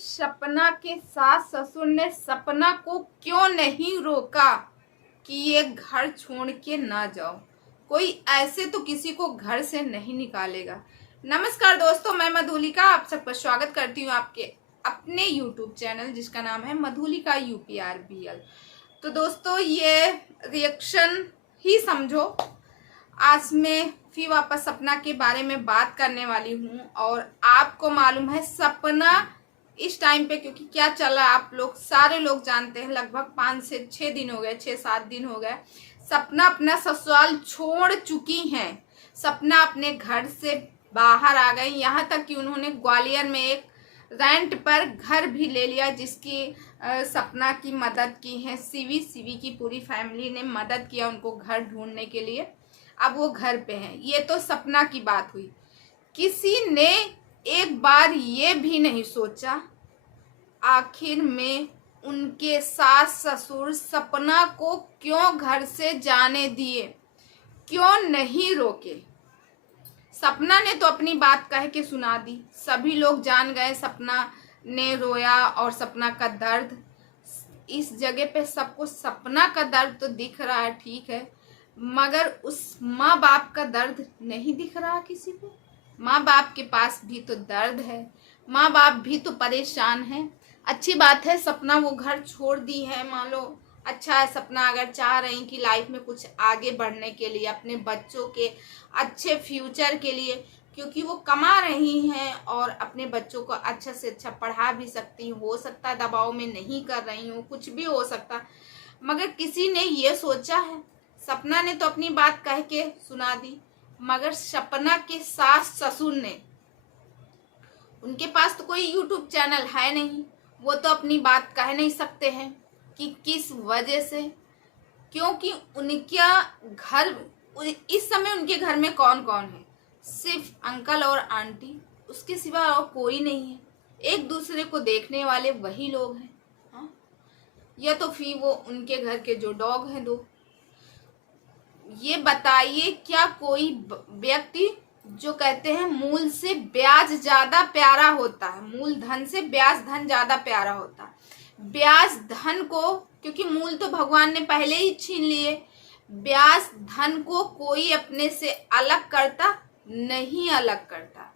सपना के सास ससुर ने सपना को क्यों नहीं रोका कि ये घर छोड़ के ना जाओ। कोई ऐसे तो किसी को घर से नहीं निकालेगा। नमस्कार दोस्तों, मैं मधुलिका आप सबका स्वागत करती हूँ आपके अपने YouTube चैनल जिसका नाम है मधुलिका UPRBL। तो दोस्तों, ये रिएक्शन ही समझो। आज मैं फिर वापस सपना के बारे में बात करने वाली हूँ। और आपको मालूम है सपना इस टाइम पे क्योंकि क्या चल रहा है आप लोग सारे लोग जानते हैं। लगभग 5 से 6 दिन हो गए, 6-7 दिन हो गए सपना अपना ससुराल छोड़ चुकी हैं। सपना अपने घर से बाहर आ गई, यहाँ तक कि उन्होंने ग्वालियर में एक रेंट पर घर भी ले लिया जिसकी सपना की मदद की है। सीवी की पूरी फैमिली ने मदद किया उनको घर ढूंढने के लिए। अब वो घर पे हैं। ये तो सपना की बात हुई। किसी ने एक बार ये भी नहीं सोचा आखिर में उनके सास ससुर सपना को क्यों घर से जाने दिए, क्यों नहीं रोके। सपना ने तो अपनी बात कह के सुना दी, सभी लोग जान गए सपना ने रोया और सपना का दर्द। इस जगह पे सबको सपना का दर्द तो दिख रहा है, ठीक है, मगर उस माँ बाप का दर्द नहीं दिख रहा किसी को। माँ बाप के पास भी तो दर्द है, माँ बाप भी तो परेशान है। अच्छी बात है सपना वो घर छोड़ दी है, मान लो अच्छा है। सपना अगर चाह रही कि लाइफ में कुछ आगे बढ़ने के लिए, अपने बच्चों के अच्छे फ्यूचर के लिए, क्योंकि वो कमा रही हैं और अपने बच्चों को अच्छा से अच्छा पढ़ा भी सकती, हो सकता दबाव में नहीं कर रही हूँ, कुछ भी हो सकता, मगर किसी ने ये सोचा है। सपना ने तो अपनी बात कह के सुना दी, मगर सपना के सास ससुर ने, उनके पास तो कोई यूट्यूब चैनल है नहीं, वो तो अपनी बात कह नहीं सकते हैं कि किस वजह से। क्योंकि उनका घर इस समय उनके घर में कौन कौन है, सिर्फ अंकल और आंटी, उसके सिवा और कोई नहीं है। एक दूसरे को देखने वाले वही लोग हैं। हाँ? या तो फिर वो उनके घर के जो डॉग हैं 2। ये बताइए क्या कोई व्यक्ति जो कहते हैं मूल से ब्याज ज्यादा प्यारा होता है, मूल धन से ब्याज धन ज्यादा प्यारा होता है। ब्याज धन को, क्योंकि मूल तो भगवान ने पहले ही छीन लिए, ब्याज धन को कोई अपने से अलग करता नहीं, अलग करता।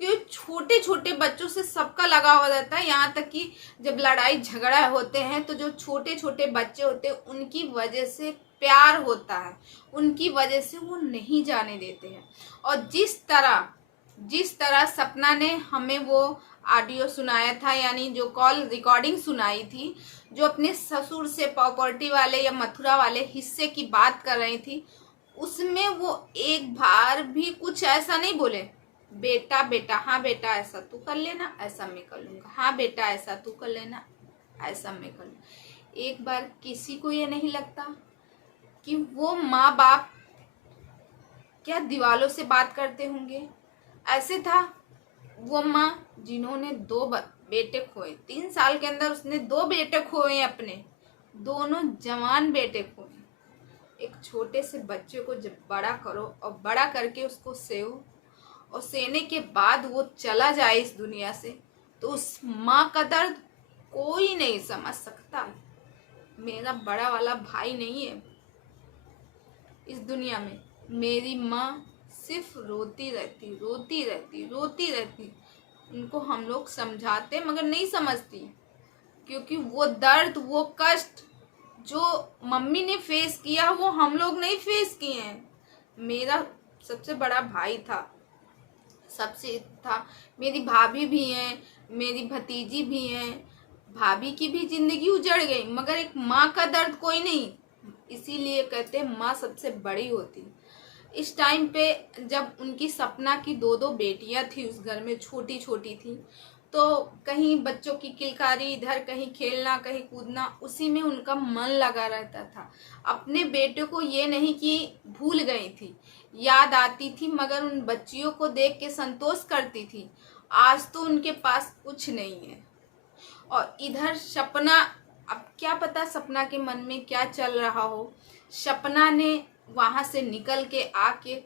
क्योंकि छोटे छोटे बच्चों से सबका लगाव हो जाता है। यहाँ तक कि जब लड़ाई झगड़ा होते हैं तो जो छोटे छोटे बच्चे होते हैं उनकी वजह से प्यार होता है, उनकी वजह से वो नहीं जाने देते हैं। और जिस तरह सपना ने हमें वो ऑडियो सुनाया था, यानी जो कॉल रिकॉर्डिंग सुनाई थी, जो अपने ससुर से प्रॉपर्टी वाले या मथुरा वाले हिस्से की बात कर रही थी, उसमें वो एक बार भी कुछ ऐसा नहीं बोले, बेटा बेटा, हाँ बेटा ऐसा तू कर लेना, ऐसा मैं कर लूंगा, हाँ बेटा ऐसा तू कर लेना, ऐसा मैं कर लूंगा। एक बार किसी को ये नहीं लगता कि वो माँ बाप क्या दीवालों से बात करते होंगे। ऐसे था वो माँ जिन्होंने 2 बेटे खोए, 3 साल के अंदर उसने 2 बेटे खोए, अपने दोनों जवान बेटे खोए। एक छोटे से बच्चे को जब बड़ा करो और बड़ा करके उसको सेव और सेने के बाद वो चला जाए इस दुनिया से, तो उस माँ का दर्द कोई नहीं समझ सकता। मेरा बड़ा वाला भाई नहीं है इस दुनिया में, मेरी माँ सिर्फ रोती रहती। उनको हम लोग समझाते मगर नहीं समझती, क्योंकि वो दर्द, वो कष्ट जो मम्मी ने फेस किया वो हम लोग नहीं फेस किए हैं। मेरा सबसे बड़ा भाई था, सबसे था, मेरी भाभी भी हैं, मेरी भतीजी भी हैं, भाभी की भी जिंदगी उजड़ गई, मगर एक माँ का दर्द कोई नहीं। इसीलिए कहते हैं माँ सबसे बड़ी होती। इस टाइम पे जब उनकी सपना की 2 बेटियां थी, उस घर में छोटी छोटी थी, तो कहीं बच्चों की किलकारी, इधर कहीं खेलना कहीं कूदना, उसी में उनका मन लगा रहता था। अपने बेटे को ये नहीं कि भूल गई थी, याद आती थी, मगर उन बच्चियों को देख के संतोष करती थी। आज तो उनके पास कुछ नहीं है। और इधर सपना, अब क्या पता सपना के मन में क्या चल रहा हो। सपना ने वहाँ से निकल के आके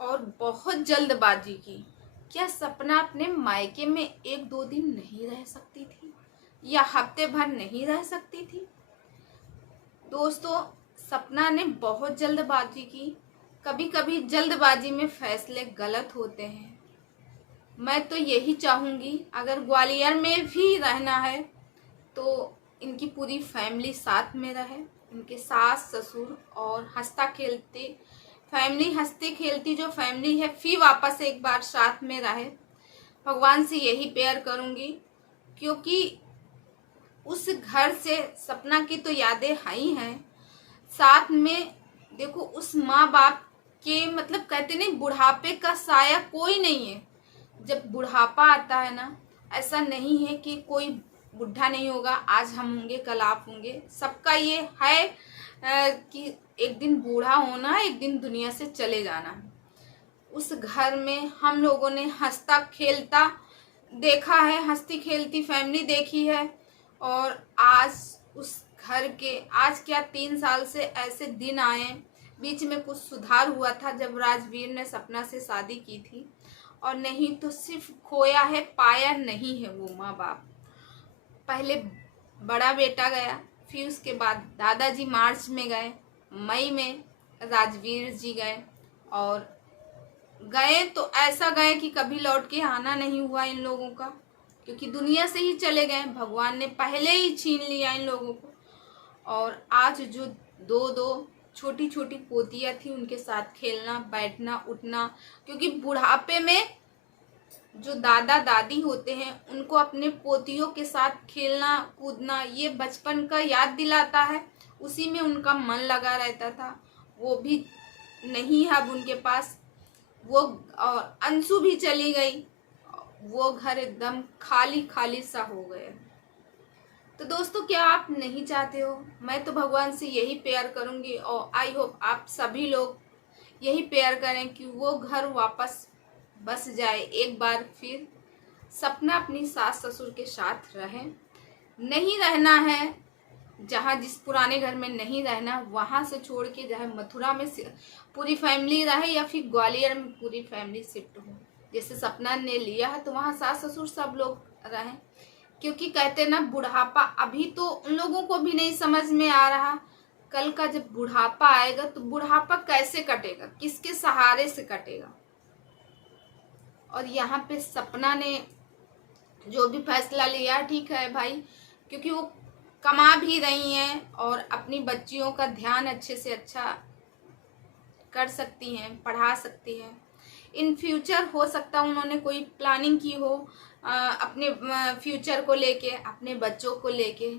और बहुत जल्दबाजी की क्या सपना अपने मायके में 1-2 दिन नहीं रह सकती थी या हफ्ते भर नहीं रह सकती थी? दोस्तों, सपना ने बहुत जल्दबाजी की। कभी कभी जल्दबाजी में फैसले गलत होते हैं। मैं तो यही चाहूँगी, अगर ग्वालियर में भी रहना है तो इनकी पूरी फैमिली साथ में रहे, इनके सास ससुर और हंसता खेलते फैमिली, हंसती खेलती जो फैमिली है फिर वापस एक बार साथ में रहे। भगवान से यही प्रेयर करूँगी, क्योंकि उस घर से सपना की तो यादें हैं ही हैं, साथ में देखो उस माँ बाप के, मतलब कहते नहीं बुढ़ापे का साया कोई नहीं है। जब बुढ़ापा आता है ना, ऐसा नहीं है कि कोई बुढ़ा नहीं होगा, आज हम होंगे कल आप होंगे, सबका ये है कि एक दिन बूढ़ा होना, एक दिन दुनिया से चले जाना। उस घर में हम लोगों ने हंसता खेलता देखा है, हंसती खेलती फैमिली देखी है। और आज उस घर के, आज क्या 3 साल से ऐसे दिन आए, बीच में कुछ सुधार हुआ था जब राजवीर ने सपना से शादी की थी, और नहीं तो सिर्फ खोया है, पाया नहीं है वो माँ बाप। पहले बड़ा बेटा गया, फिर उसके बाद दादाजी मार्च में गए, मई में राजवीर जी गए, और गए तो ऐसा गए कि कभी लौट के आना नहीं हुआ इन लोगों का, क्योंकि दुनिया से ही चले गए, भगवान ने पहले ही छीन लिया इन लोगों को। और आज जो दो दो छोटी छोटी पोतियाँ थी, उनके साथ खेलना बैठना उठना, क्योंकि बुढ़ापे में जो दादा दादी होते हैं उनको अपने पोतियों के साथ खेलना कूदना ये बचपन का याद दिलाता है, उसी में उनका मन लगा रहता था। वो भी नहीं है अब उनके पास, वो और अंशु भी चली गई, वो घर एकदम खाली खाली सा हो गया। तो दोस्तों, क्या आप नहीं चाहते हो? मैं तो भगवान से यही प्रेयर करूंगी, और आई होप आप सभी लोग यही प्रेयर करें कि वो घर वापस बस जाए एक बार फिर, सपना अपनी सास ससुर के साथ रहे। नहीं रहना है जहाँ, जिस पुराने घर में नहीं रहना, वहाँ से छोड़ के चाहे मथुरा में पूरी फैमिली रहे या फिर ग्वालियर में पूरी फैमिली शिफ्ट हो, जैसे सपना ने लिया है, तो वहाँ सास ससुर सब लोग रहें। क्योंकि कहते ना, बुढ़ापा अभी तो उन लोगों को भी नहीं समझ में आ रहा, कल का जब बुढ़ापा आएगा तो बुढ़ापा कैसे कटेगा, किसके सहारे से कटेगा। और यहाँ पे सपना ने जो भी फैसला लिया ठीक है भाई, क्योंकि वो कमा भी रही हैं और अपनी बच्चियों का ध्यान अच्छे से अच्छा कर सकती हैं, पढ़ा सकती हैं। इन फ्यूचर हो सकता है उन्होंने कोई प्लानिंग की हो अपने फ्यूचर को लेके, अपने बच्चों को लेके,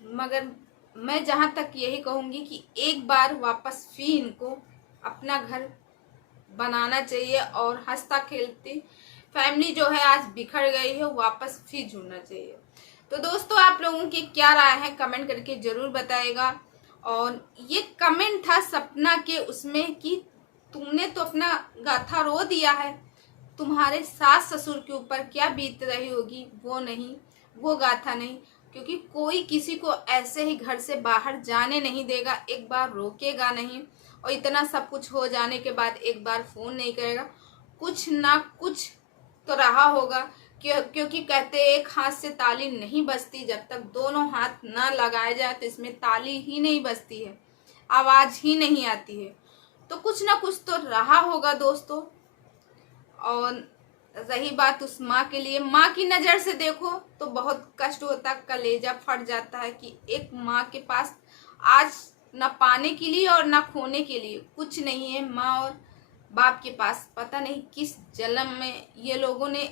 मगर मैं जहाँ तक यही कहूँगी कि एक बार वापस फिर इनको अपना घर बनाना चाहिए, और हंसता खेलती फैमिली जो है आज बिखर गई है, वापस फिर जुड़ना चाहिए। तो दोस्तों, आप लोगों की क्या राय है कमेंट करके ज़रूर बताइएगा। और ये कमेंट था सपना के उसमें कि तुमने तो अपना गाथा रो दिया है, तुम्हारे सास ससुर के ऊपर क्या बीत रही होगी वो नहीं, वो गाथा नहीं, क्योंकि कोई किसी को ऐसे ही घर से बाहर जाने नहीं देगा, एक बार रोकेगा नहीं, और इतना सब कुछ हो जाने के बाद एक बार फ़ोन नहीं करेगा, कुछ ना कुछ तो रहा होगा। क्योंकि कहते एक हाथ से ताली नहीं बजती, जब तक दोनों हाथ ना लगाए जाए तो इसमें ताली ही नहीं बजती है, आवाज़ ही नहीं आती है। तो कुछ ना कुछ तो रहा होगा दोस्तों। और रही बात उस माँ के लिए, माँ की नज़र से देखो तो बहुत कष्ट होता, कलेजा फट जाता है कि एक माँ के पास आज ना पाने के लिए और ना खोने के लिए कुछ नहीं है। माँ और बाप के पास पता नहीं किस जन्म में ये लोगों ने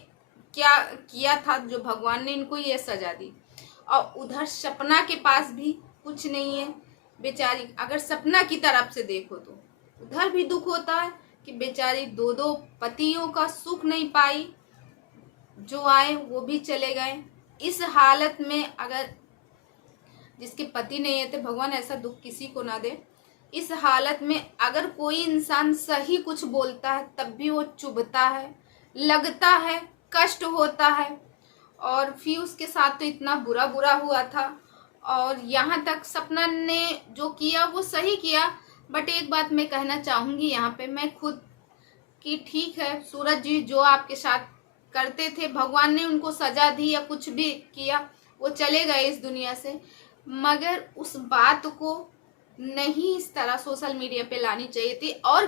क्या किया था, जो भगवान ने इनको ये सजा दी। और उधर सपना के पास भी कुछ नहीं है बेचारी। अगर सपना की तरफ से देखो तो उधर भी दुख होता है कि बेचारी 2-2 पतियों का सुख नहीं पाई, जो आए वो भी चले गए। इस हालत में अगर जिसके पति नहीं है, तो भगवान ऐसा दुख किसी को ना दे। इस हालत में अगर कोई इंसान सही कुछ बोलता है तब भी वो चुभता है, लगता है, कष्ट होता है। और फिर उसके साथ तो इतना बुरा बुरा हुआ था। और यहाँ तक सपना ने जो किया वो सही किया, बट एक बात मैं कहना चाहूँगी यहाँ पे, मैं खुद कि ठीक है सूरज जी जो आपके साथ करते थे, भगवान ने उनको सजा दी या कुछ भी किया, वो चले गए इस दुनिया से, मगर उस बात को नहीं इस तरह सोशल मीडिया पे लानी चाहिए थी और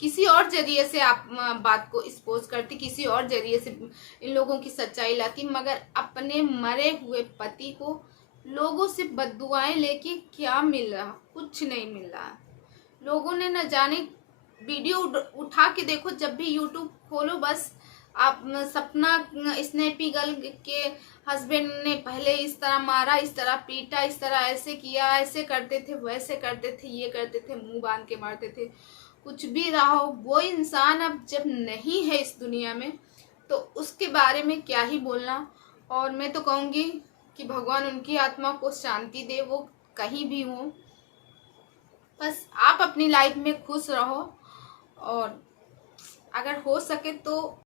किसी और जरिए से आप बात को एक्सपोज करती, किसी और जरिए से इन लोगों की सच्चाई लाती, मगर अपने मरे हुए पति को लोगों से बददुआएं लेके क्या मिल रहा? कुछ नहीं मिल रहा। लोगों ने न जाने वीडियो उठा के देखो, जब भी यूट्यूब खोलो बस आप सपना स्नैपी गर्ल के हस्बैंड ने पहले इस तरह मारा, इस तरह पीटा, इस तरह ऐसे किया, ऐसे करते थे, वैसे करते थे, ये करते थे, मुंह बांध के मारते थे। कुछ भी रहा हो, वो इंसान अब जब नहीं है इस दुनिया में तो उसके बारे में क्या ही बोलना। और मैं तो कहूँगी कि भगवान उनकी आत्मा को शांति दे, वो कहीं भी हो। बस आप अपनी लाइफ में खुश रहो और अगर हो सके तो